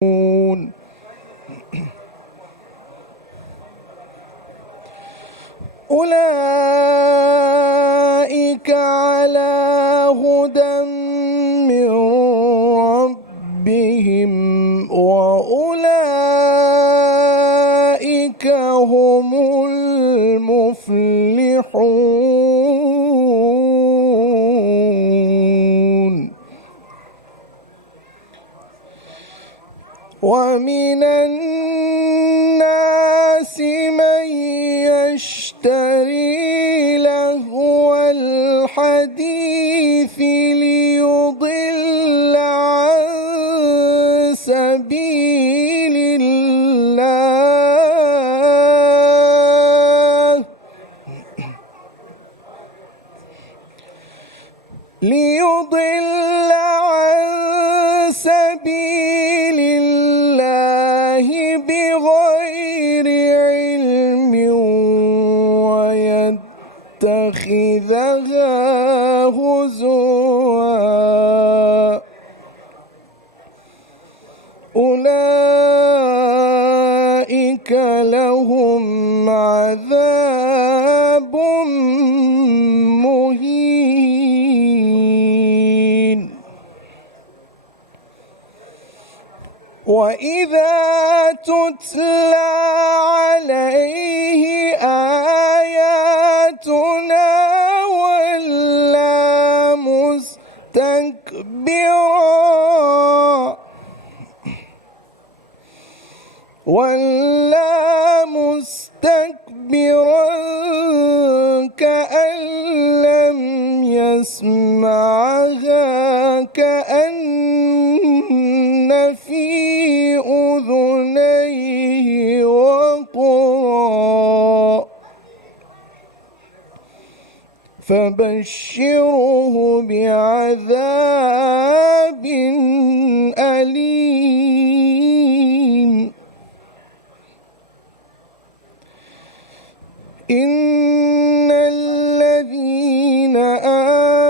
أولئك على هدى من ربهم وأولئك هم المفلحون. ومن الناس من يشتري لهو الحديث ليضل عن سبيل الله بغير علم ويتخذها هزوا. أولئك لهم عذاب مهين. وإذا تتلى عليه آياتنا ولى مستكبرا كأن لم يسمعها كأن في أذنيه وقرا. فبشره بعذاب أليم. إن الذين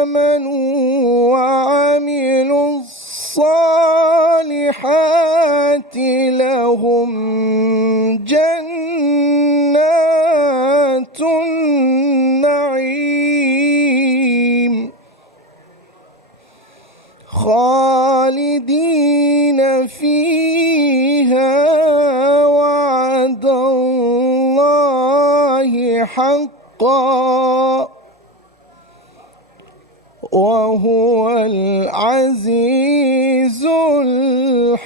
آمنوا وعملوا الصالحات لهم جنات النعيم خالدين فيها وعد الله حقا وهو العزيز الحكيم.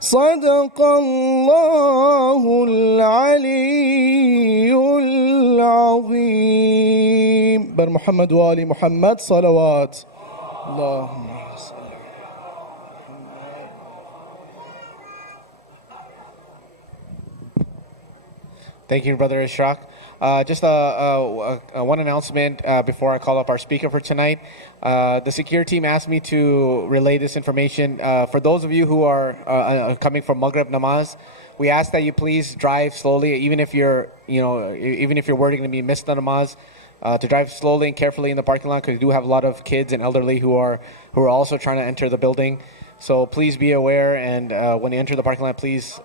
صدق الله العلي العظيم. بر محمد وآل محمد صلوات. اللهم Thank you, Brother Ishraq. Just one announcement before I call up our speaker for tonight. The security team asked me to relay this information. For those of you who are coming from Maghrib Namaz, we ask that you please drive slowly, even if you're worried going to be missed the Namaz, to drive slowly and carefully in the parking lot, because we do have a lot of kids and elderly who are also trying to enter the building. So please be aware, and when you enter the parking lot, please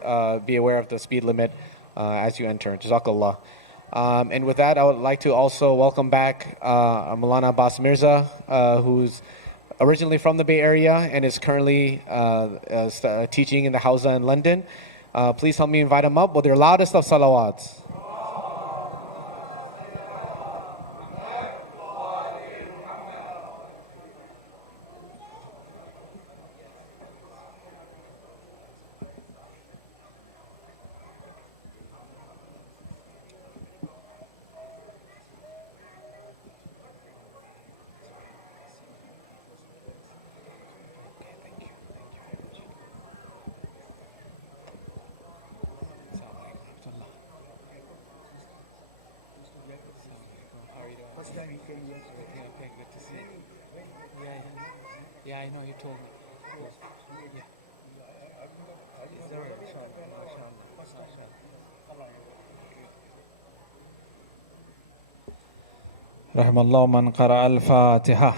be aware of the speed limit as you enter. Jazakallah. And with that, I would like to also welcome back Moulana Abbas Mirza, who's originally from the Bay Area and is currently teaching in the Hawza in London. Please help me invite him up with your loudest of salawats. Yeah, I know, you told me. رحم الله من قرأ الفاتحة.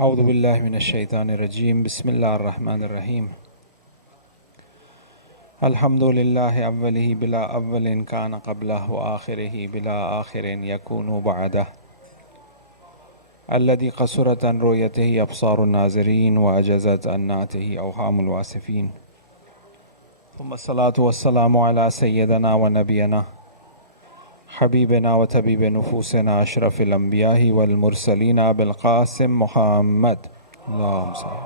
أعوذ بالله من الشيطان الرجيم بسم الله الرحمن الرحيم الحمد لله أوله بلا أول كان قبله وآخره بلا آخر يكون بعده الذي قصرت عن رؤيته أبصار الناظرين وأجزت عن نعته أوهام الواصفين ثم الصلاة والسلام على سيدنا ونبينا حبيبنا وطبيب نفوسنا أشرف الأنبياء والمرسلين أبي القاسم محمد اللهم صل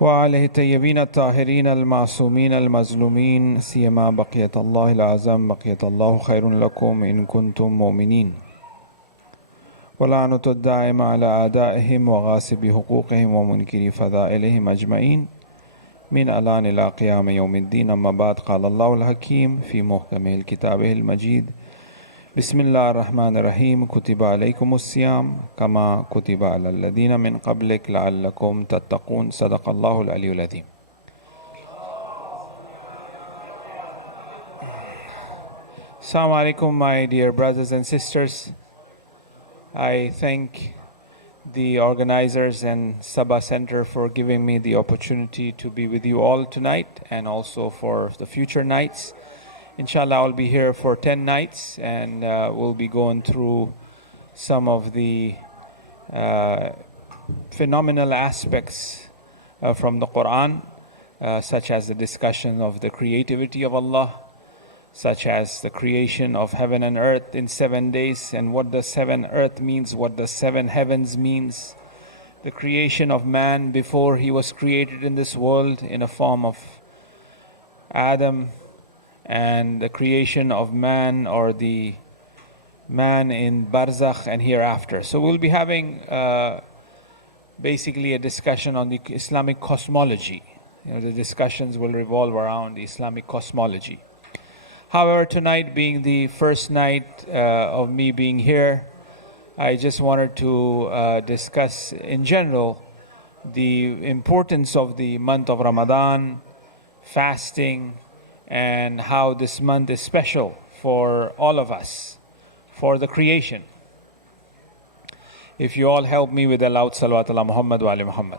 وعليه الطيبين الطاهرين المعصومين المظلومين سيما بقية الله الأعظم بقية الله خير لكم إن كنتم مؤمنين ولعنة الدائم على أعدائهم وغاصب حقوقهم ومنكر فضائلهم أجمعين من الآن إلى قيام يوم الدين أما بعد قال الله الحكيم في محكمه الكتابه المجيد بسم الله الرحمن الرحيم كتب عليكم الصيام كما كتب على الذين من قبلك لعلكم تتقون صدق الله العلي العظيم. Assalamu alaikum, my dear brothers and sisters. I thank the organizers and Saba Center for giving me the opportunity to be with you all tonight and also for the future nights. Inshallah, I'll be here for 10 nights and we'll be going through some of the phenomenal aspects from the Quran, such as the discussion of the creativity of Allah, such as the creation of heaven and earth in 7 days and what the 7 earth means, what the 7 heavens means, the creation of man before he was created in this world in a form of Adam, and the creation of man or the man in Barzakh and hereafter. So we'll be having basically a discussion on the Islamic cosmology. The discussions will revolve around the Islamic cosmology. However, tonight being the first night of me being here, I just wanted to discuss in general the importance of the month of Ramadan, fasting, and how this month is special for all of us, for the creation. If you all help me with a loud salawat ala Muhammad wa ali Muhammad.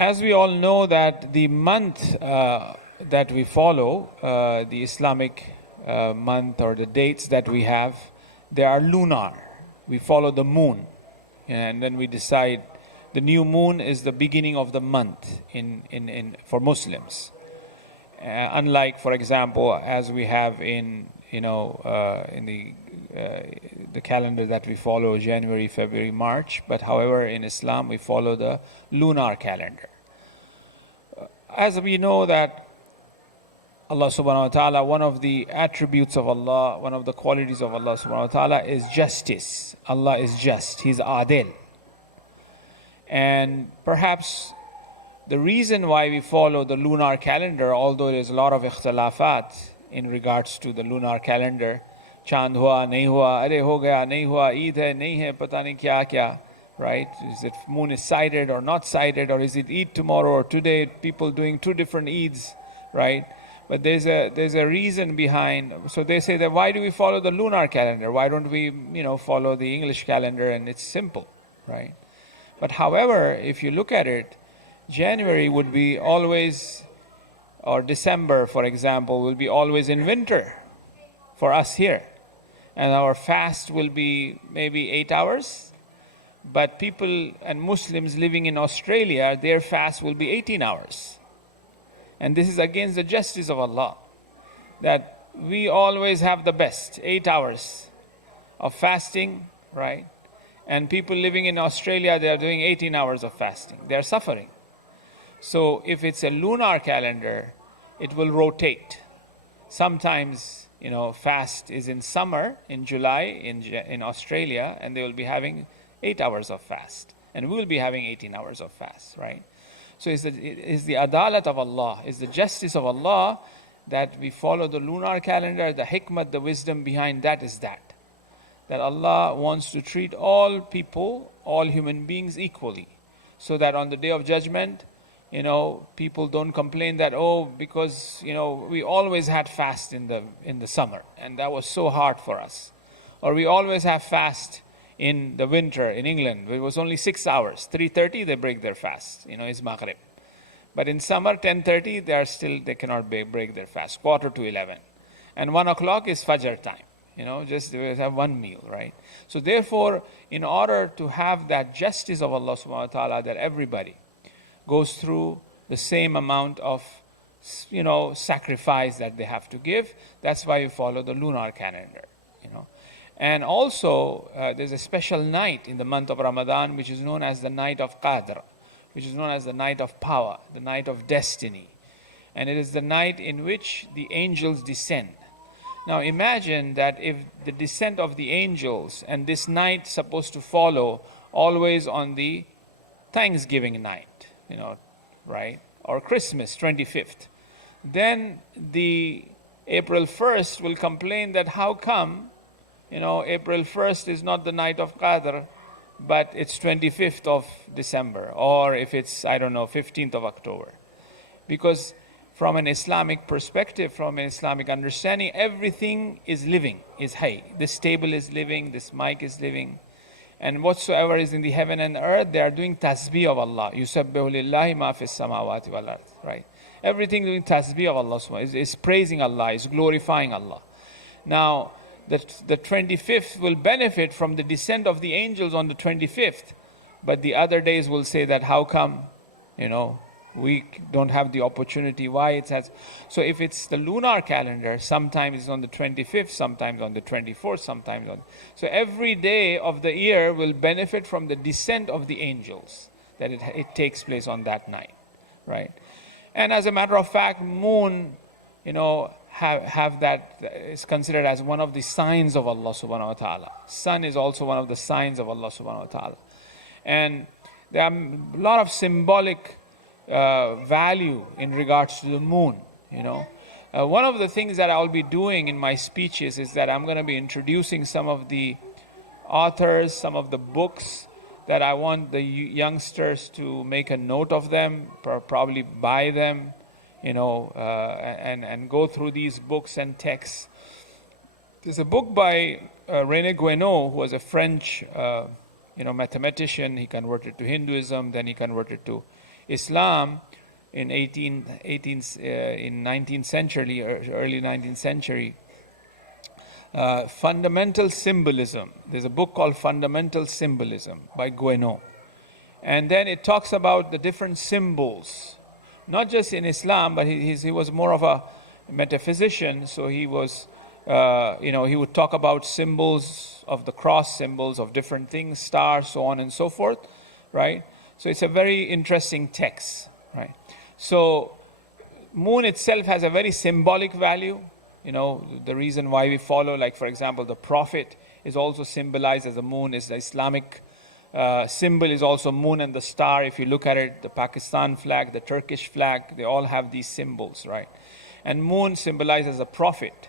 As we all know that the month that we follow, the Islamic month or the dates that we have, they are lunar. We follow the moon and then we decide the new moon is the beginning of the month for Muslims. Unlike, for example, as we have in the calendar that we follow, January, February, March. But however, in Islam, we follow the lunar calendar. As we know that Allah subhanahu wa ta'ala, one of the attributes of Allah, one of the qualities of Allah subhanahu wa ta'ala is justice. Allah is just. He's adil. And perhaps the reason why we follow the lunar calendar, although there's a lot of ikhtilafat in regards to the lunar calendar, chand hua, nahi hua, are ho gaya, nahi hua, Eid hai, nahi hai, pata nahi kya kya, right? Is it moon is sighted or not sighted, or is it Eid tomorrow or today? People doing 2 different Eids, right? But there's a reason behind. So they say that why do we follow the lunar calendar? Why don't we, follow the English calendar? And it's simple, right? But however, if you look at it, January would be always, or December, for example, will be always in winter for us here. And our fast will be maybe 8 hours. But people and Muslims living in Australia, their fast will be 18 hours. And this is against the justice of Allah, that we always have the best, 8 hours of fasting, right? And people living in Australia, they are doing 18 hours of fasting. They are suffering. So if it's a lunar calendar, it will rotate. Sometimes, fast is in summer, in July, in Australia, and they will be having 8 hours of fast. And we will be having 18 hours of fast, right? So it's the adalat of Allah, it's the justice of Allah that we follow the lunar calendar. The hikmah, the wisdom behind that is that Allah wants to treat all people, all human beings equally, so that on the day of judgment, people don't complain that, because, we always had fast in the summer, and that was so hard for us. Or we always have fast in the winter in England. It was only 6 hours. 3:30, they break their fast, it's Maghrib. But in summer, 10:30, they cannot break their fast, 10:45. And 1 o'clock is Fajr time, just they have one meal, right? So therefore, in order to have that justice of Allah subhanahu wa ta'ala, that everybody goes through the same amount of, sacrifice that they have to give, that's why we follow the lunar calendar, And also, there's a special night in the month of Ramadan, which is known as the night of Qadr, which is known as the night of power, the night of destiny. And it is the night in which the angels descend. Now imagine that if the descent of the angels and this night supposed to follow always on the Thanksgiving night, right? Or Christmas, 25th. Then the April 1st will complain that how come, April 1st is not the night of Qadr, but it's 25th of December, or if it's, 15th of October. Because from an Islamic perspective, from an Islamic understanding, everything is living, is hayy. This table is living, this mic is living. And whatsoever is in the heaven and earth, they are doing tasbih of Allah. يُسَبِّحُ لِلَّهِ مَا فِي السَّمَاوَاتِ وَالْأَرْضِ. Right? Everything doing tasbih of Allah, is praising Allah, is glorifying Allah. Now, the 25th will benefit from the descent of the angels on the 25th. But the other days will say that how come, we don't have the opportunity, why it has. So if it's the lunar calendar, sometimes it's on the 25th, sometimes on the 24th, sometimes on. So every day of the year will benefit from the descent of the angels, that it takes place on that night, right? And as a matter of fact, moon, have that is considered as one of the signs of Allah subhanahu wa ta'ala. Sun is also one of the signs of Allah subhanahu wa ta'ala. And there are a lot of symbolic value in regards to the moon, One of the things that I'll be doing in my speeches is that I'm going to be introducing some of the authors, some of the books that I want the youngsters to make a note of them, probably buy them, and go through these books and texts. There's a book by René Guénon, who was a French, mathematician. He converted to Hinduism, then he converted to Islam in 19th century, early 19th century. Fundamental Symbolism. There's a book called Fundamental Symbolism by Guénon. And then it talks about the different symbols, not just in Islam, but he was more of a metaphysician, so he was, he would talk about symbols of the cross, symbols of different things, stars, so on and so forth, right? So it's a very interesting text, right? So moon itself has a very symbolic value. The reason why we follow, like for example, the Prophet is also symbolized as a moon, is the Islamic symbol is also moon and the star. If you look at it, the Pakistan flag, the Turkish flag, they all have these symbols, right? And moon symbolizes a prophet,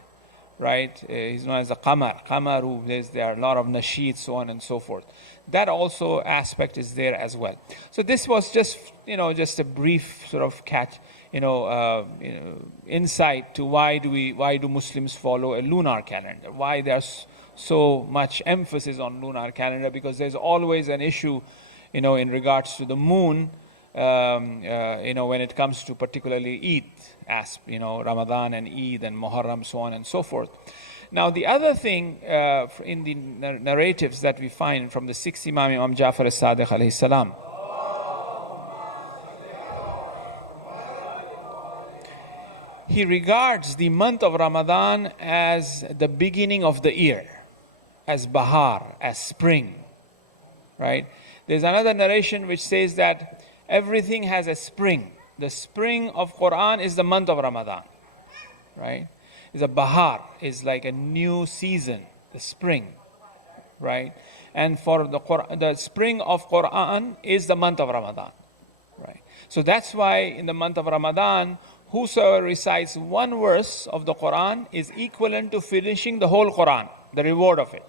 right? He's known as the Qamar, who there are a lot of nasheed, so on and so forth. That also aspect is there as well. So this was just, just a brief sort of insight to why do Muslims follow a lunar calendar? Why there's so much emphasis on lunar calendar? Because there's always an issue, in regards to the moon, when it comes to particularly Eid, Ramadan and Eid and Muharram, so on and so forth. Now, the other thing in the narratives that we find from the sixth Imam Ja'far as-Sadiq alayhi salam, he regards the month of Ramadan as the beginning of the year, as Bahar, as spring, right? There's another narration which says that everything has a spring. The spring of Quran is the month of Ramadan, right? It's a Bahar, is like a new season, the spring, right? And for the spring of Quran is the month of Ramadan, right? So that's why in the month of Ramadan, whosoever recites one verse of the Quran is equivalent to finishing the whole Quran, the reward of it,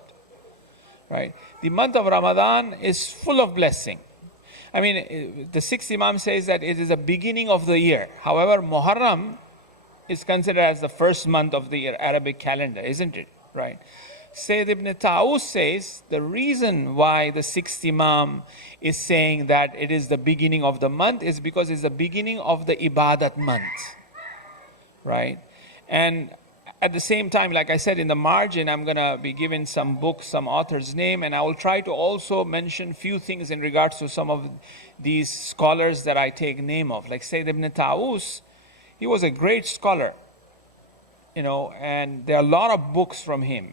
right? The month of Ramadan is full of blessing. I mean, the sixth Imam says that it is the beginning of the year. However, Muharram is considered as the first month of the year, Arabic calendar, isn't it? Right? Sayyid ibn Ta'us says the reason why the sixth Imam is saying that it is the beginning of the month is because it's the beginning of the Ibadat month. Right? And at the same time, like I said in the margin, I'm going to be giving some books, some author's name, and I will try to also mention few things in regards to some of these scholars that I take name of. Like Sayyid ibn Ta'us, he was a great scholar, and there are a lot of books from him.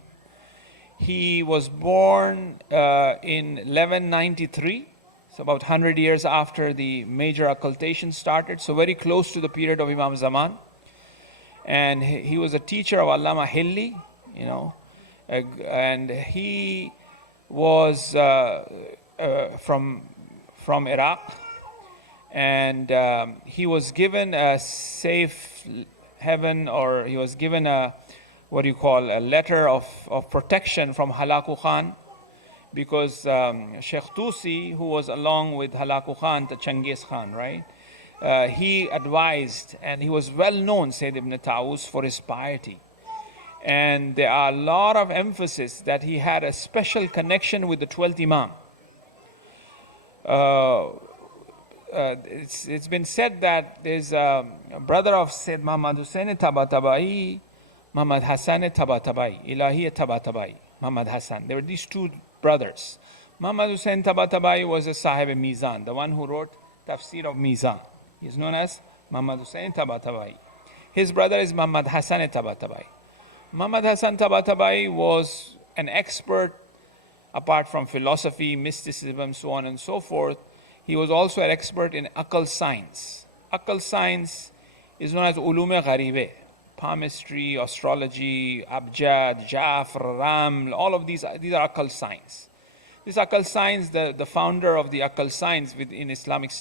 He was born in 1193, so about 100 years after the major occultation started, so very close to the period of Imam Zaman. And he was a teacher of Allama Hilli, and he was from Iraq, and he was given a safe heaven, or he was given a letter of protection from Halaku Khan, because Sheikh Tusi, who was along with Halaku Khan, the Changiz Khan, right? He advised, and he was well known, Sayyid ibn Ta'us, for his piety. And there are a lot of emphasis that he had a special connection with the 12th Imam. It's been said that there's a brother of Sayyid Muhammad Hussain Tabatabai, Muhammad Hassan Tabatabai, Ilahi Tabatabai, Muhammad Hassan. There were these two brothers. Muhammad Hussain Tabatabai was a Sahib Mizan, the one who wrote Tafsir of Mizan. He is known as Muhammad Hussain Tabatabai. His brother is Muhammad Hassan Tabatabai. Muhammad Hassan Tabatabai was an expert, apart from philosophy, mysticism, so on and so forth. He was also an expert in occult science. Occult science is known as Ulum-e Gharibe, palmistry, astrology, Abjad, Jafr, Ram, all of these are occult science. This occult science, the founder of the occult science within Islamic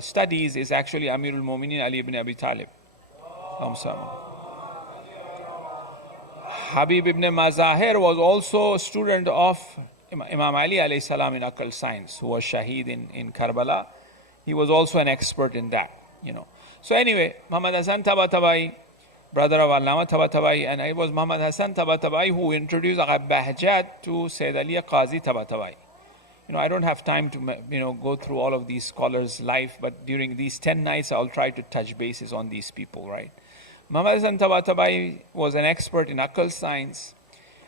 studies is actually Amirul Mu'minin Ali ibn Abi Talib. Habib ibn Mazahir was also a student of Imam Ali alayhi salam in occult science, who was Shaheed in Karbala. He was also an expert in that, So anyway, Muhammad Hassan Tabatabai, brother of Allama Tabatabai, and it was Muhammad Hassan Tabatabai who introduced Agha Bahjat to Sayyid Ali Qazi Tabatabai. I don't have time to go through all of these scholars' life, but during these 10 nights, I'll try to touch bases on these people, right? Muhammad Hassan Tabatabai was an expert in occult science,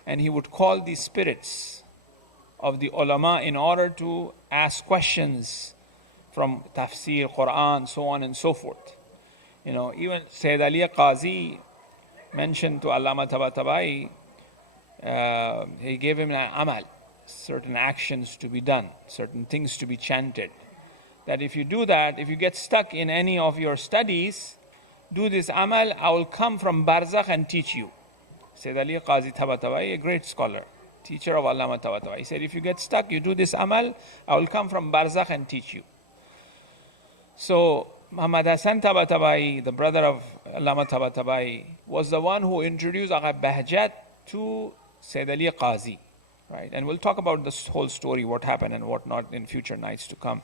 and he would call the spirits of the ulama in order to ask questions from tafsir, Quran, so on and so forth. Even Sayyid Ali Qazi mentioned to Allama Tabatabai, he gave him an amal, certain actions to be done, certain things to be chanted. That if you do that, if you get stuck in any of your studies, do this amal, I will come from Barzakh and teach you. Sayyid Ali Qazi Tabatabai, a great scholar, teacher of Allama Tabatabai, he said, if you get stuck, you do this amal, I will come from Barzakh and teach you. So Muhammad Hassan Tabatabai, the brother of Allama Tabatabai, was the one who introduced Agha Bahjat to Sayyid Ali Qazi. Right? And we'll talk about this whole story, what happened and what not in future nights to come.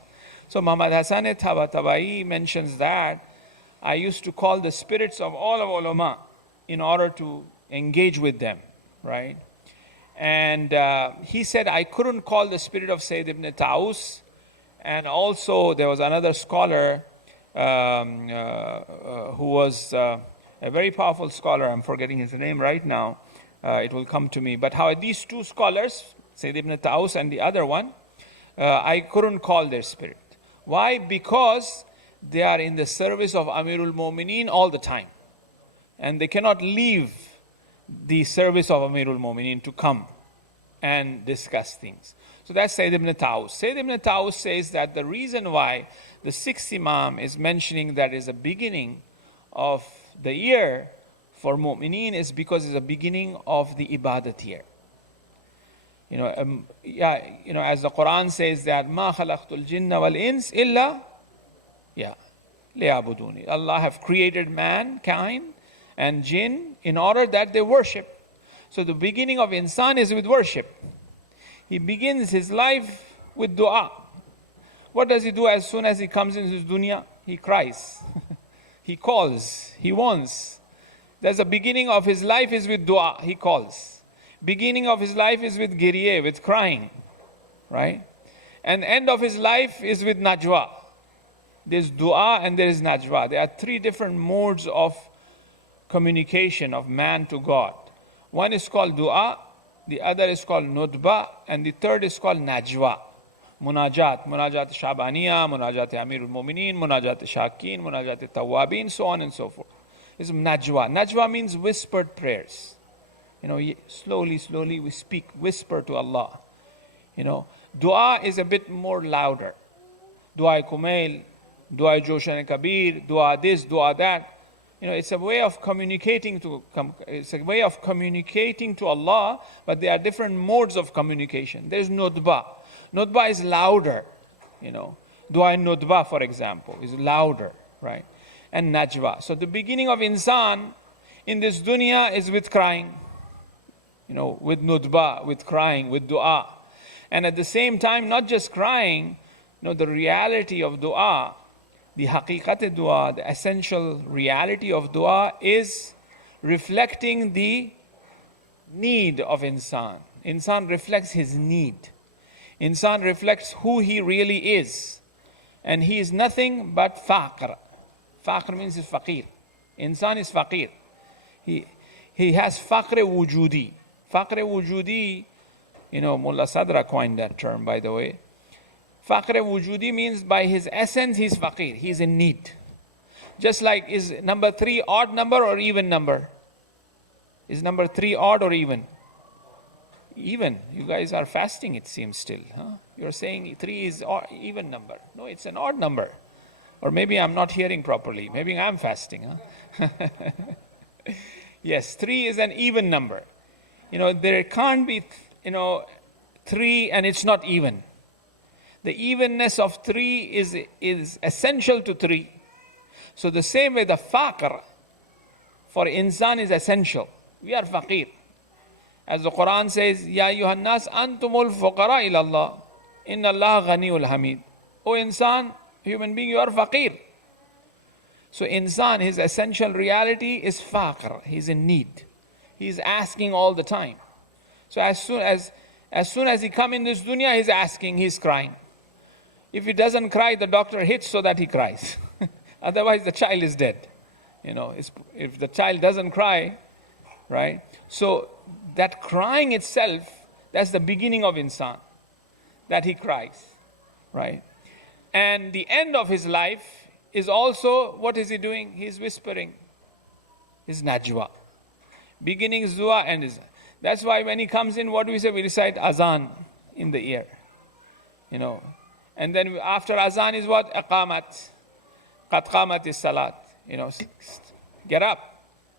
So Muhammad Hassan Tabatabai mentions that I used to call the spirits of all of ulama in order to engage with them, right? And he said I couldn't call the spirit of Sayyid ibn Ta'us, and also there was another scholar who was a very powerful scholar, I'm forgetting his name right now, it will come to me. But how these two scholars, Sayyid ibn Ta'us and the other one, I couldn't call their spirit. Why? Because they are in the service of Amirul Mu'mineen all the time. And they cannot leave the service of Amirul Mu'mineen to come and discuss things. So that's Sayyid ibn Ta'us. Sayyid ibn Ta'us says that the reason why the sixth Imam is mentioning that is the beginning of the year for Mu'mineen is because it's the beginning of the Ibadat year. As the Quran says that مَا خَلَقْتُ الْجِنَّ وَالْإِنسِ إِلَّا لِيَعْبُدُونِ. Allah have created mankind and jinn in order that they worship. So the beginning of insan is with worship. He begins his life with dua. What does he do as soon as he comes into this dunya? He cries. He calls. He wants. There's a beginning of his life is with dua. He calls. Beginning of his life is with girye, with crying. Right? And end of his life is with najwa. There's dua and there is najwa. There are three different modes of communication of man to God. One is called dua, the other is called nudba, and the third is called najwa. Munajat, munajat shabaniya, munajat amirul mu'minin, munajat shakin, munajat tawabin, so on and so forth. It's najwa. Najwa means whispered prayers. Slowly, slowly we speak, whisper to Allah. Dua is a bit more louder. Dua kumail, dua joshan kabir, dua this, dua that. It's a way of communicating to Allah, but there are different modes of communication. There's nudba. Nudba is louder. Dua nudba, for example, is louder, right? And najwa. So the beginning of insan in this dunya is with crying. With nudba, with crying, with dua. And at the same time, not just crying, the reality of dua, the haqiqat dua, the essential reality of dua is reflecting the need of insan. Insan reflects his need. Insan reflects who he really is. And he is nothing but faqr. Faqr means he's faqir. Insan is faqir. He has faqr wujudi. Faqr wujudi, Mullah Sadra coined that term, by the way. Faqr wujudi means by his essence he's faqir, he's in need. Just like, is number 3 odd number or even number? Is number 3 odd or even? Even. You guys are fasting, it seems still. Huh? You're saying 3 is even number. No, it's an odd number. Or maybe I'm not hearing properly. Maybe I'm fasting. Huh? Yes, 3 is an even number. There can't be, 3 and it's not even. The evenness of 3 is essential to 3. So the same way the faqr for insan is essential. We are faqir. As the Quran says, Ya ayyuhan nas antumul fuqara ila Allah. Inna Allah ghaniyul hamid. O insan, human being, you are faqir. So insan, his essential reality is faqr. He's in need. He's asking all the time. So as soon as he come in this dunya, he's asking, he's crying. If he doesn't cry, the doctor hits so that he cries. Otherwise, the child is dead. If the child doesn't cry, right? So that crying itself, that's the beginning of insan, that he cries, right? And the end of his life is also, what is he doing? He's whispering. His najwa. Beginning is dua, end is. That's why when he comes in, what do we say? We recite azan in the ear. And then after azan is what? Aqamat. Qad qamat is salat. Get up.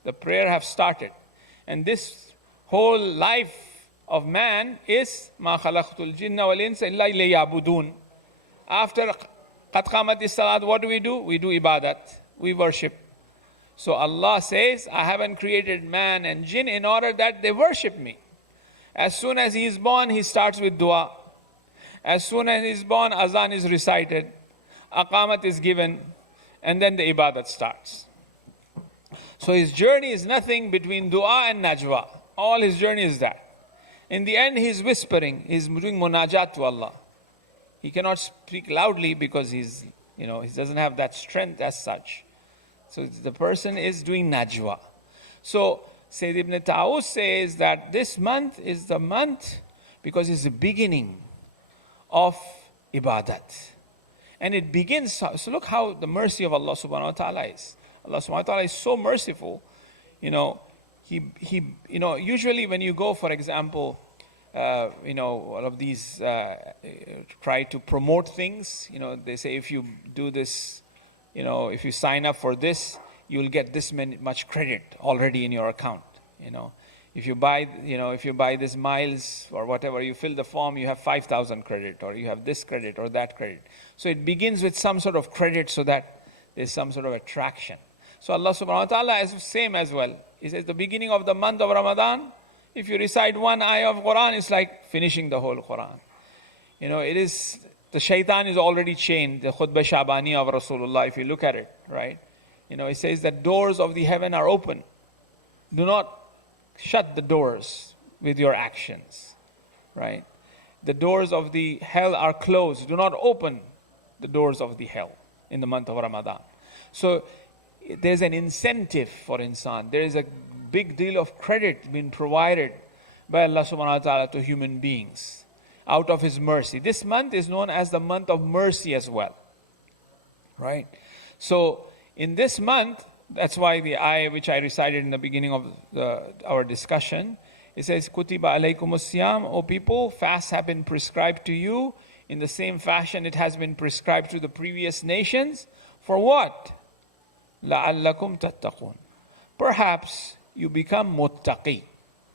The prayer have started. And this whole life of man is ma khalaqtul jinna wal insa illa liya'budun. After qad qamat is salat, what do? We do ibadat. We worship. So Allah says, I haven't created man and jinn in order that they worship me. As soon as he is born, he starts with dua. As soon as he is born, azan is recited, aqamat is given, and then the ibadat starts. So his journey is nothing between dua and najwa. All his journey is that. In the end, he's whispering, he's doing munajat to Allah. He cannot speak loudly because he doesn't have that strength as such. So the person is doing najwa. So Sayyid Ibn Ta'us says that this month is the month because it's the beginning of ibadat. And it begins, so look how the mercy of Allah subhanahu wa ta'ala is. Allah subhanahu wa ta'ala is so merciful. Usually when you go, for example, all of these try to promote things, they say if you do this, if you sign up for this, you will get this much credit already in your account. If you buy this miles or whatever, you fill the form, you have 5,000 credit, or you have this credit or that credit. So it begins with some sort of credit so that there's some sort of attraction. So Allah subhanahu wa ta'ala is the same as well. He says the beginning of the month of Ramadan, if you recite one ayah of Quran, it's like finishing the whole Quran. It is The shaitan is already chained, the khutbah Shabani of Rasulullah, if you look at it, right? It says that doors of the heaven are open. Do not shut the doors with your actions, right? The doors of the hell are closed. Do not open the doors of the hell in the month of Ramadan. So there's an incentive for insan. There is a big deal of credit being provided by Allah subhanahu wa ta'ala to human beings out of His mercy. This month is known as the month of mercy as well, right? So in this month, that's why the ayah which I recited in the beginning of our discussion, it says, Kutiba alaykumus siyam, O people, fasts have been prescribed to you in the same fashion it has been prescribed to the previous nations. For what? لَعَلَّكُمْ تَتَّقُونَ. Perhaps you become muttaqi.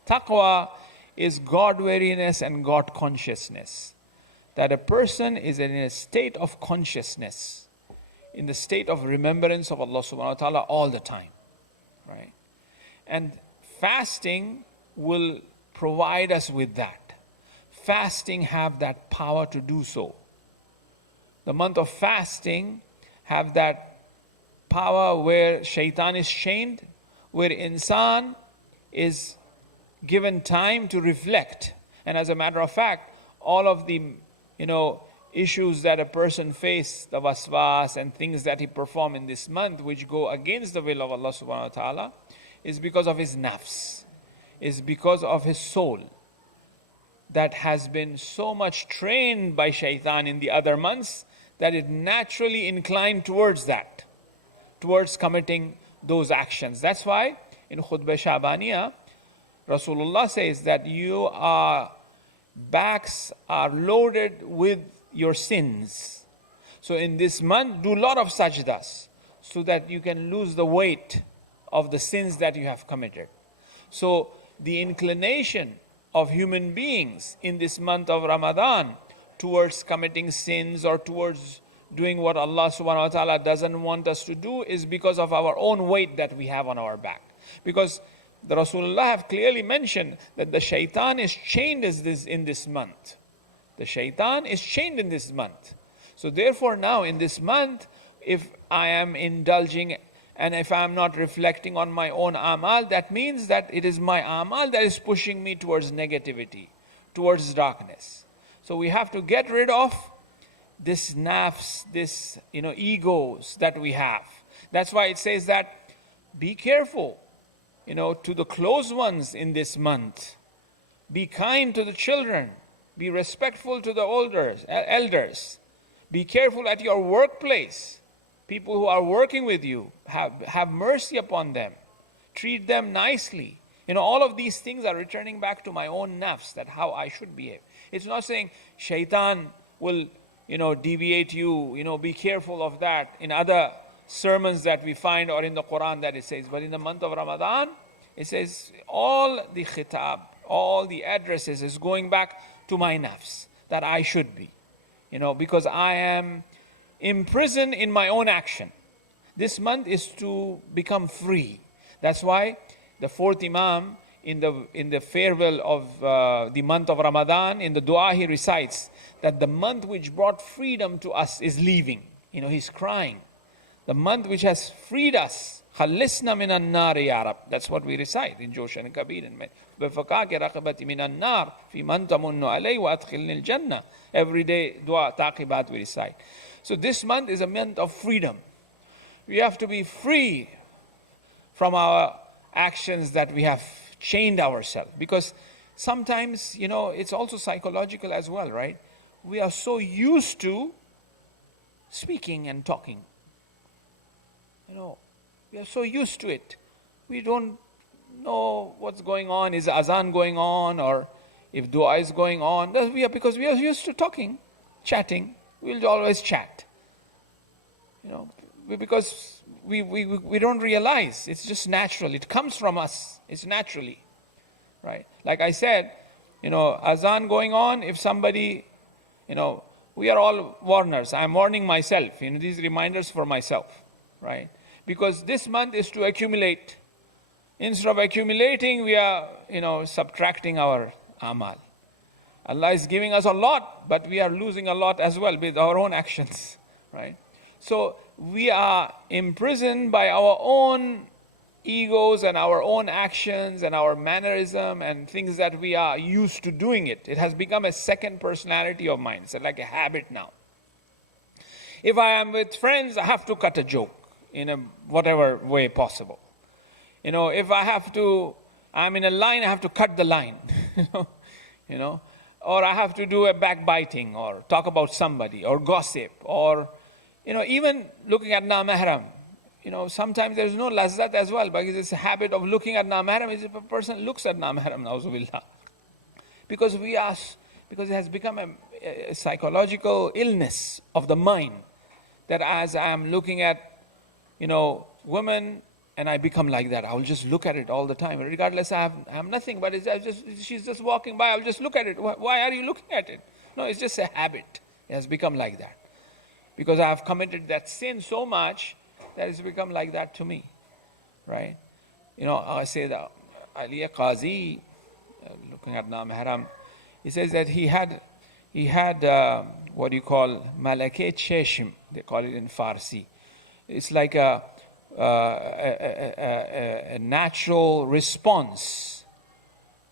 Taqwa is God-wariness and God consciousness. That a person is in a state of consciousness, in the state of remembrance of Allah subhanahu wa ta'ala all the time, right? And fasting will provide us with that. Fasting have that power to do so. The month of fasting have that power where shaitan is chained, where insan is given time to reflect. And as a matter of fact, all of the issues that a person faces, the waswas and things that he perform in this month which go against the will of Allah subhanahu wa ta'ala, is because of his nafs, is because of his soul that has been so much trained by shaitan in the other months that it naturally inclined towards that, towards committing those actions. That's why in Khutbah Shabaniyah, Rasulullah says that your backs are loaded with your sins. So in this month, do a lot of sajdas so that you can lose the weight of the sins that you have committed. So the inclination of human beings in this month of Ramadan towards committing sins or towards doing what Allah subhanahu wa ta'ala doesn't want us to do is because of our own weight that we have on our back. Because the Rasulullah have clearly mentioned that the shaitan is chained in this month. The shaitan is chained in this month. So therefore now in this month, if I am indulging and if I am not reflecting on my own amal, that means that it is my amal that is pushing me towards negativity, towards darkness. So we have to get rid of this nafs, this egos that we have. That's why it says that be careful, to the close ones in this month. Be kind to the children. Be respectful to the elders. Be careful at your workplace. People who are working with you, have mercy upon them. Treat them nicely. All of these things are returning back to my own nafs, that how I should behave. It's not saying shaitan will deviate you, be careful of that. In other sermons that we find or in the Quran that it says. But in the month of Ramadan, it says all the khitab, all the addresses is going back to my nafs, that I should be. Because I am imprisoned in my own action. This month is to become free. That's why the fourth Imam in the farewell of the month of Ramadan, in the dua he recites that the month which brought freedom to us is leaving. He's crying. The month which has freed us, خَلِّسْنَا مِنَ النَّارِ يَا رَبْ. That's what we recite in Joshan and Kabir. بِفَقَاكِ رَقَبَةِ مِنَ النَّارِ فِي مَنْ تَمُنُّ عَلَيْهِ وَأَدْخِلْنِ الْجَنَّةِ. Every day dua, taqibat we recite. So this month is a month of freedom. We have to be free from our actions that we have chained ourselves. Because sometimes, it's also psychological as well, right? We are so used to speaking and talking. We are so used to it. We don't know what's going on. Is azan going on, or if dua is going on? Because we are used to talking, chatting. We'll always chat. Because we don't realize. It's just natural. It comes from us. It's naturally, right? Like I said, azan going on. If somebody, we are all warners. I'm warning myself. These reminders for myself, right? Because this month is to accumulate. Instead of accumulating, we are, subtracting our amal. Allah is giving us a lot, but we are losing a lot as well with our own actions, right? So we are imprisoned by our own egos and our own actions and our mannerism and things that we are used to doing it. It has become a second personality of mine. It's like a habit now. If I am with friends, I have to cut a joke in a whatever way possible. If I'm in a line, I have to cut the line. Or I have to do a backbiting or talk about somebody or gossip or, even looking at na-mahram. Sometimes there's no lazzat as well, because it's a habit of looking at na-mahram. If a person looks at na-mahram, na'uzubillah. Because it has become a psychological illness of the mind, that as I'm looking at, women, and I become like that. I will just look at it all the time, regardless I have nothing, but she's just walking by, I'll just look at it. Why are you looking at it? No, it's just a habit. It has become like that. Because I have committed that sin so much that it's become like that to me, right? I say that Ali Qazi, looking at Na-Mahram, he says that he had what you call Malake Cheshim, they call it in Farsi. It's like a natural response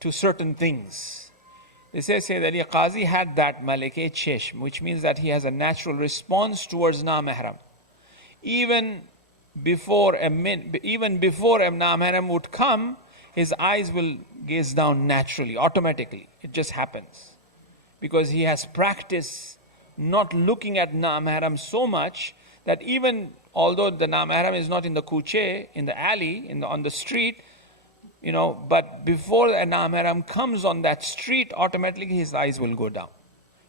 to certain things. They say that Ali Qazi had that Malake Cheshm, which means that he has a natural response towards na-mahram. Even before a na-mahram would come, his eyes will gaze down naturally, automatically. It just happens. Because he has practiced not looking at na-mahram so much that even although the na-mahram is not in the kuche, in the alley, on the street, but before a na-mahram comes on that street, automatically his eyes will go down.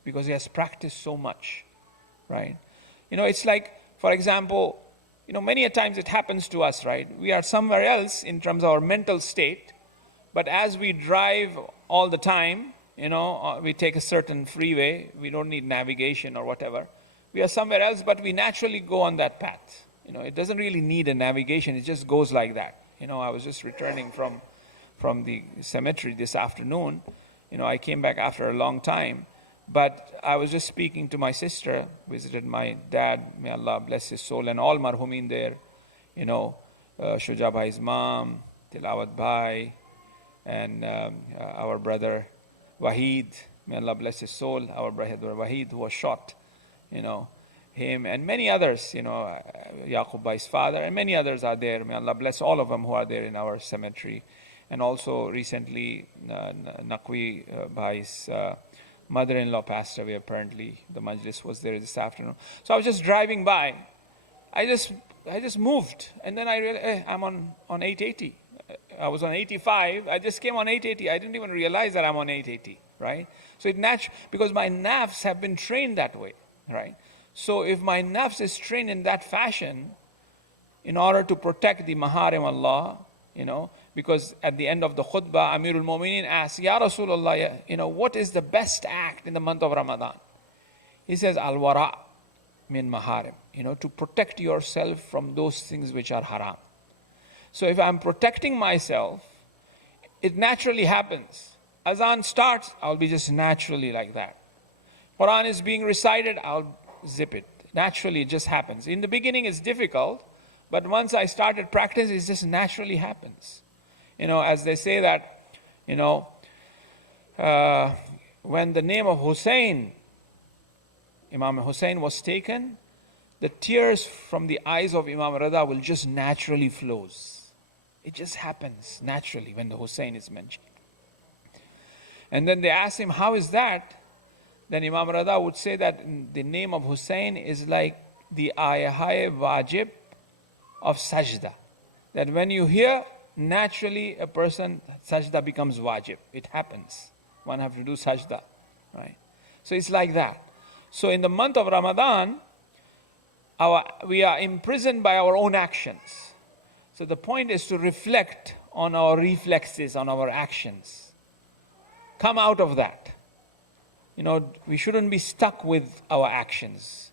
Because he has practiced so much, right? It's like, for example, many a times it happens to us, right? We are somewhere else in terms of our mental state, but as we drive all the time, we take a certain freeway, we don't need navigation or whatever. We are somewhere else, but we naturally go on that path. It doesn't really need a navigation, it just goes like that. I was just returning from the cemetery this afternoon. I came back after a long time, but I was just speaking to my sister, visited my dad, may Allah bless his soul, and all marhumin there, Shuja Bhai's mom, Tilawat Bhai, and our brother Wahid, may Allah bless his soul, our brother Wahid who was shot, him and many others, Yaqub Bhai's father, and many others are there. May Allah bless all of them who are there in our cemetery. And also recently, Naqvi Bhai's mother-in-law passed away apparently. The majlis was there this afternoon. So I was just driving by. I just moved, and then I realized, I'm on 880. I was on 85. I just came on 880. I didn't even realize that I'm on 880, right? So because my nafs have been trained that way, right? So if my nafs is trained in that fashion, in order to protect the maharim Allah, because at the end of the khutbah, Amirul Mu'mineen asks, Ya Rasulullah, what is the best act in the month of Ramadan? He says, Al-wara' min maharim, to protect yourself from those things which are haram. So if I'm protecting myself, it naturally happens. Azan starts, I'll be just naturally like that. Quran is being recited, I'll zip it. Naturally, it just happens. In the beginning, it's difficult, but once I started practicing, it just naturally happens. As they say that, when the name of Hussein, Imam Hussein was taken, the tears from the eyes of Imam Rada will just naturally flows. It just happens naturally when the Hussein is mentioned. And then they ask him, how is that? Then Imam Rada would say that the name of Hussein is like the ayah wajib of sajda. That when you hear, naturally a person, sajda becomes wajib. It happens. One have to do sajda, right? So it's like that. So in the month of Ramadan, we are imprisoned by our own actions. So the point is to reflect on our reflexes, on our actions. Come out of that. We shouldn't be stuck with our actions,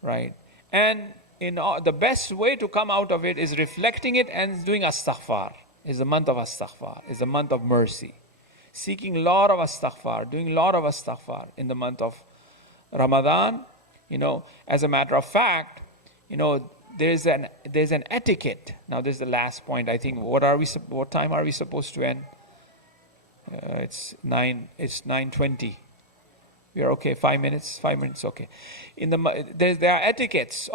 right? And the best way to come out of it is reflecting it and doing astaghfar. Is the month of astaghfar. Is the month of mercy. seeking a lot of astaghfar, doing a lot of astaghfar in the month of Ramadan. As a matter of fact, there's an etiquette. Now this is the last point. I think what time are we supposed to end? It's 9:20. We are okay. 5 minutes. 5 minutes. Okay. There are etiquettes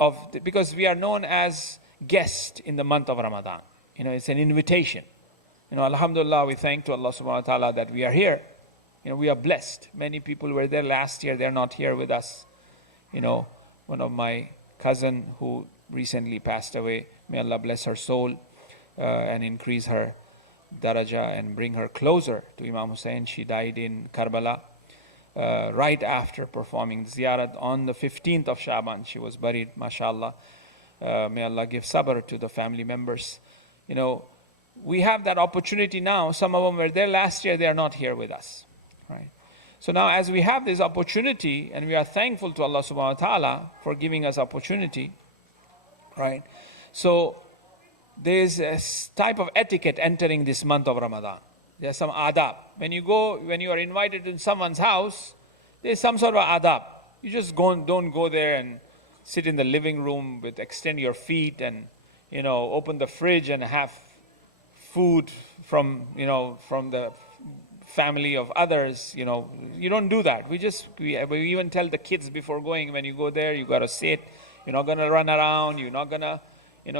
because we are known as guests in the month of Ramadan. It's an invitation. Alhamdulillah, we thank to Allah subhanahu wa ta'ala that we are here. We are blessed. Many people were there last year. They're not here with us. One of my cousin who recently passed away, may Allah bless her soul and increase her daraja and bring her closer to Imam Hussein. She died in Karbala right after performing ziyarat on the 15th of Shaban. She was buried, mashallah. May Allah give sabr to the family members. We have that opportunity now. Some of them were there last year. They are not here with us. Right? So now as we have this opportunity, and we are thankful to Allah subhanahu wa ta'ala for giving us opportunity, right? So there's a type of etiquette entering this month of Ramadan. There's some adab. When you are invited to someone's house, there's some sort of adab. You just don't go there and sit in the living room extend your feet and, open the fridge and have food from the family of others. You don't do that. We even tell the kids before going, when you go there, you got to sit. You're not going to run around. You're not going to,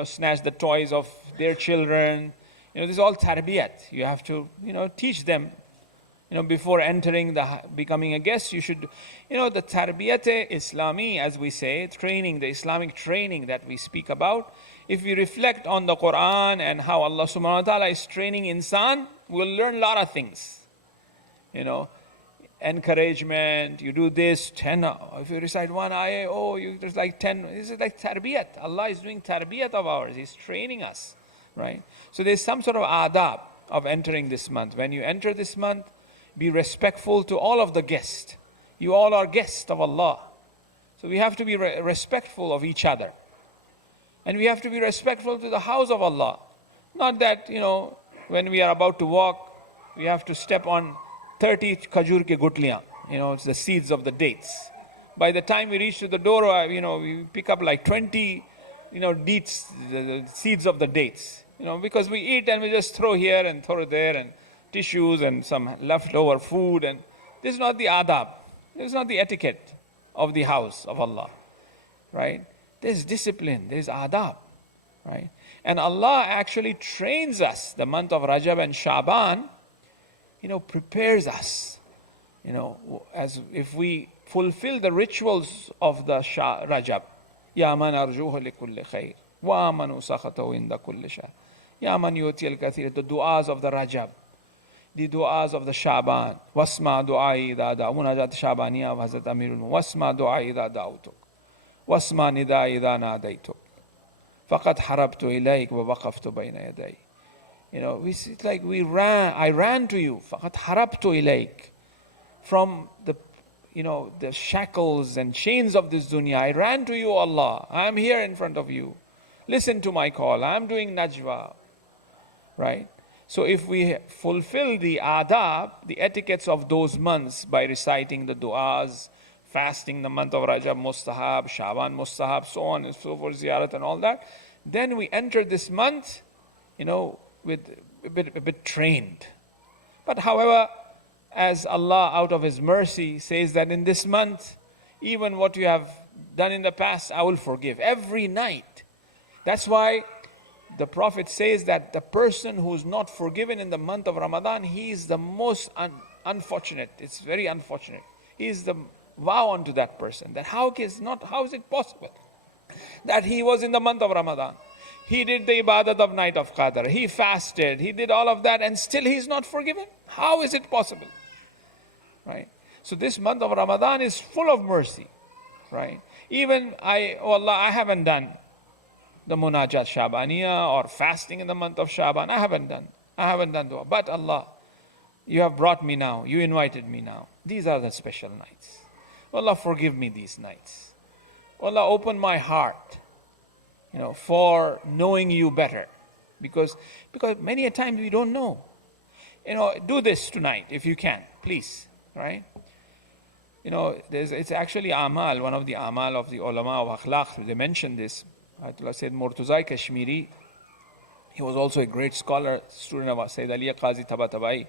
snatch the toys of their children. This is all tarbiyat. You have to, teach them, before becoming a guest. You should, the tarbiyat Islami, as we say, the Islamic training that we speak about. If we reflect on the Quran and how Allah subhanahu wa ta'ala is training insan, we'll learn a lot of things. Encouragement, you do this, 10, if you recite one ayah, there's like 10, this is like tarbiyat. Allah is doing tarbiyat of ours, He's training us, right? So there's some sort of adab of entering this month. When you enter this month, be respectful to all of the guests. You all are guests of Allah. So we have to be respectful of each other. And we have to be respectful to the house of Allah. Not that, when we are about to walk, we have to step on 30 khajur ke gutliyan. It's the seeds of the dates. By the time we reach to the door, we pick up like 20, dates, the seeds of the dates. Because we eat and we just throw here and throw there and tissues and some leftover food. And this is not the adab. This is not the etiquette of the house of Allah. Right? There's discipline. There's adab. Right? And Allah actually trains us. The month of Rajab and Shaban, prepares us, as if we fulfill the rituals of the Rajab. Ya man arjuhu li kulli khair, wa man usakhatahu inda kulli shar. Ya man yuti al-kathir, the du'as of the Rajab, the du'as of the Shaban. Wasma du'ai idha da'u, munajat Shabaniya of Hazrat Amirul Mu'minin. Wasma du'ai idha da'utuk, wasma nida idha nadaituk. Faqad harabtu ilayk wa waqaftu bayna yaday. It's like I ran to you. فَقَدْ حَرَبْتُ إِلَيْكَ. From the shackles and chains of this dunya, I ran to you, Allah. I am here in front of you. Listen to my call. I am doing najwa. Right? So if we fulfill the adab, the etiquettes of those months by reciting the du'as, fasting the month of Rajab mustahab, Shaban mustahab, so on and so forth, ziyarat and all that, then we enter this month, with a bit trained. But however, as Allah out of His mercy says that in this month, even what you have done in the past, I will forgive every night. That's why the Prophet says that the person who is not forgiven in the month of Ramadan, he is the most unfortunate. It's very unfortunate. He is the vow unto that person. That how is it possible that he was in the month of Ramadan? He did the ibadat of night of Qadr. He fasted. He did all of that and still he is not forgiven. How is it possible? Right? So this month of Ramadan is full of mercy. Right? Even Allah, I haven't done the Munajat Shabaniya or fasting in the month of Shaban. I haven't done dua. But Allah, you have brought me now. You invited me now. These are the special nights. Allah, forgive me these nights. Allah, open my heart. For knowing you better. Because many a times we don't know. do this tonight if you can, please, right? It's actually amal, one of the amal of the ulama of akhlaq. They mentioned this. Ayatollah Sayyid Murtuzai Kashmiri, he was also a great scholar, student of Sayyid Ali Qazi Tabatabai.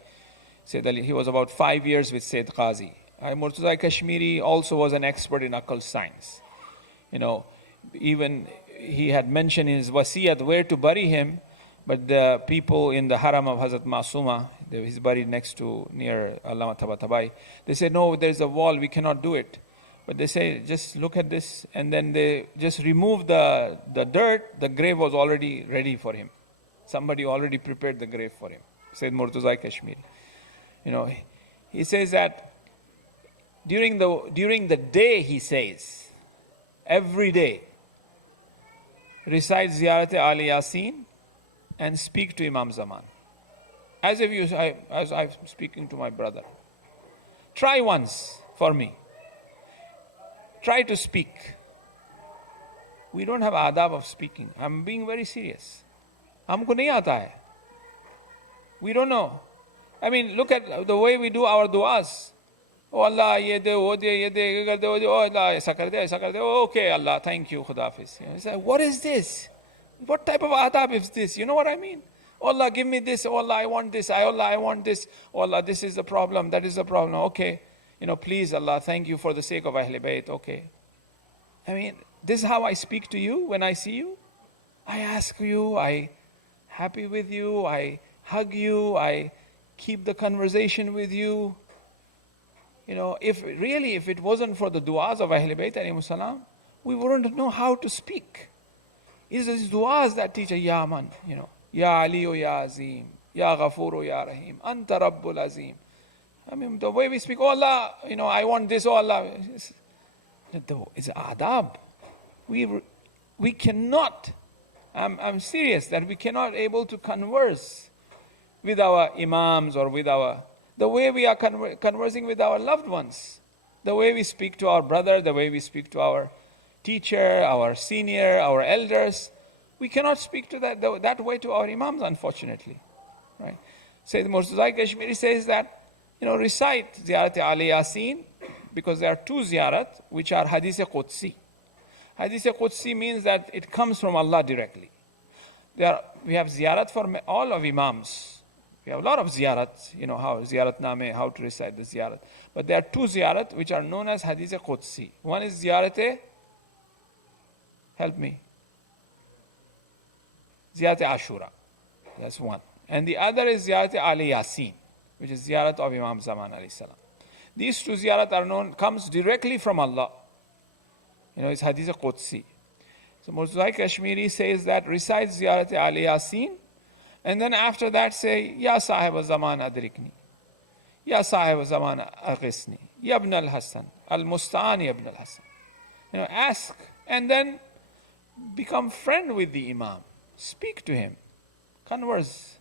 Sayyid Ali, he was about 5 years with Sayyid Qazi. Murtuzai Kashmiri also was an expert in occult science. Even he had mentioned in his wasiyat where to bury him, but the people in the haram of Hazrat Masuma, he's buried near Allama Tabatabai, they say, no, there's a wall, we cannot do it. But they say, just look at this, and then they just remove the dirt. The grave was already ready for him. Somebody already prepared the grave for him. Said Murtuzai Kashmiri. He says that during the day, he says, every day, recite Ziyarat Ali Yasin and speak to Imam Zaman. As I'm speaking to my brother. Try once for me. Try to speak. We don't have adab of speaking. I'm being very serious. Humko nahi aata hai. We don't know. I mean, look at the way we do our du'as. Oh Allah, ye de, oh de, ye de, ye de, oh Allah, aisa kar de, aisa kar de. Oh, okay, Allah, thank you, Khuda Hafiz. It's like, what is this? What type of adab is this? You know what I mean? Oh Allah, give me this. Oh Allah, I want this. Oh Allah, I want this. Oh Allah, this is the problem. That is the problem. Okay. Please Allah, thank you for the sake of Ahl Bayt. Okay. I mean, this is how I speak to you when I see you. I ask you, I happy with you, I hug you, I keep the conversation with you. If it wasn't for the du'as of Ahl Bayt alayhimus salam, we wouldn't know how to speak. It's these du'as that teach Ya Man, Ya Ali o Ya Azim, Ya Ghafur o Ya Rahim, Anta Rabbul Azim. I mean, the way we speak, oh Allah, I want this, oh Allah. It's adab. We cannot, I'm serious, that we cannot able to converse with our imams or with the way we are conversing with our loved ones. The way we speak to our brother, the way we speak to our teacher, our senior, our elders. We cannot speak to that way to our imams, unfortunately. Right? Sayyid Murtuzai Kashmiri says that, recite Ziyarat Ali Yasin, because there are two ziyarat which are Hadith Qudsi. Hadith Qudsi means that it comes from Allah directly. We have ziyarat for all of imams. We have a lot of ziyarat, how ziyarat name, how to recite the ziyarat. But there are two ziyarat which are known as Hadith Qudsi. One is Ziyarat, help me, Ziyarat Ashura. That's one. And the other is Ziyarat Ali Yasin, which is ziyarat of Imam Zaman alayhi salam. These two ziyarat are known, comes directly from Allah. It's Hadith Qudsi. So Murtuzai Kashmiri says that recite Ziyarat Ali Yasin, and then after that say, Ya Sahib Zaman Adrikni, Ya Sahib Zaman Aghisni, Ya Ibn al-Hasan, Al-Musta'an Ya Ibn al-Hasan. Ask, and then become friend with the Imam. Speak to him. Converse.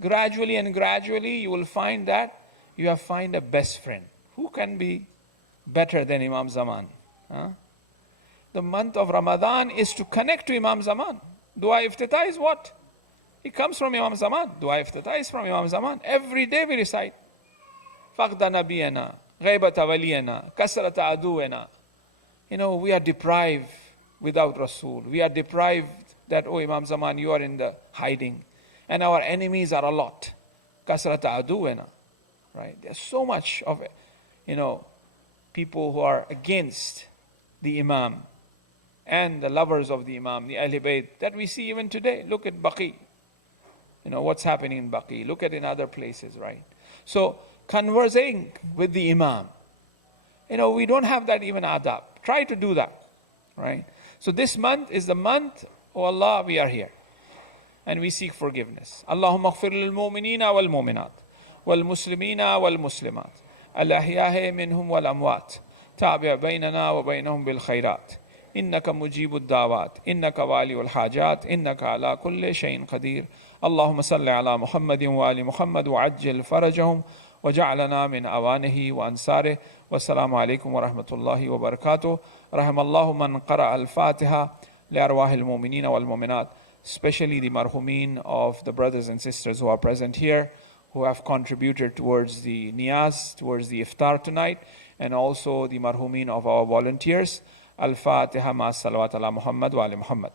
Gradually and gradually you will find that you have found a best friend. Who can be better than Imam Zaman? The month of Ramadan is to connect to Imam Zaman. Dua Iftitah is what? It comes from Imam Zaman. Dua Iftitah is from Imam Zaman. Every day we recite. Faqda Nabiyana, Ghaibata Waliyana, Kasrata Aduena. We are deprived without Rasul. We are deprived that, oh Imam Zaman, you are in the hiding. And our enemies are a lot. Kasrata Aduena. Right? There's so much of people who are against the Imam and the lovers of the Imam, the Ahl Bayt, that we see even today. Look at Baqi. What's happening in Baqi. Look at in other places, right? So, conversing with the Imam. We don't have that even adab. Try to do that, right? So this month is the month, oh Allah, we are here. And we seek forgiveness. Allahumma aghfir lil mu'minina wal mu'minat, wal muslimina wal muslimat, al ahyahi minhum wal amwat, tabi' baynana wa baynahum bil khairat. Innaka mujibud dawat, innaka waliul hajat, innaka ala kulli shayin qadir. Allahumma salli ala Muhammadin wa ali Muhammad wa ajjil farajahum wa ja'lana min awanihi wa ansarih. Wassalamu alaikum wa rahmatullahi wa barakatuh. Rahimallahu man qara al-Fatiha li arwahil mu'minina wal mu'minat, especially the marhumin of the brothers and sisters who are present here, who have contributed towards the niyaz, towards the iftar tonight, and also the marhumin of our volunteers. Al-Fatiha ma salawat ala Muhammad wa ali Muhammad.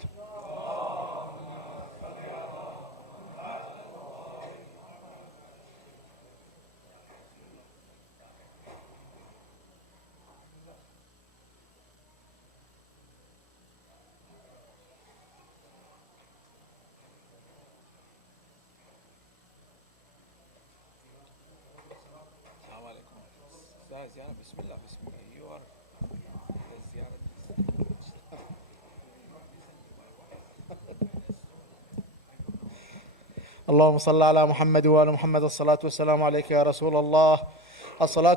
Bismillah, Bismillah. You are اللهم صل على محمد وآل محمد. الصلاة والسلام عليك يا رسول الله. الصلاة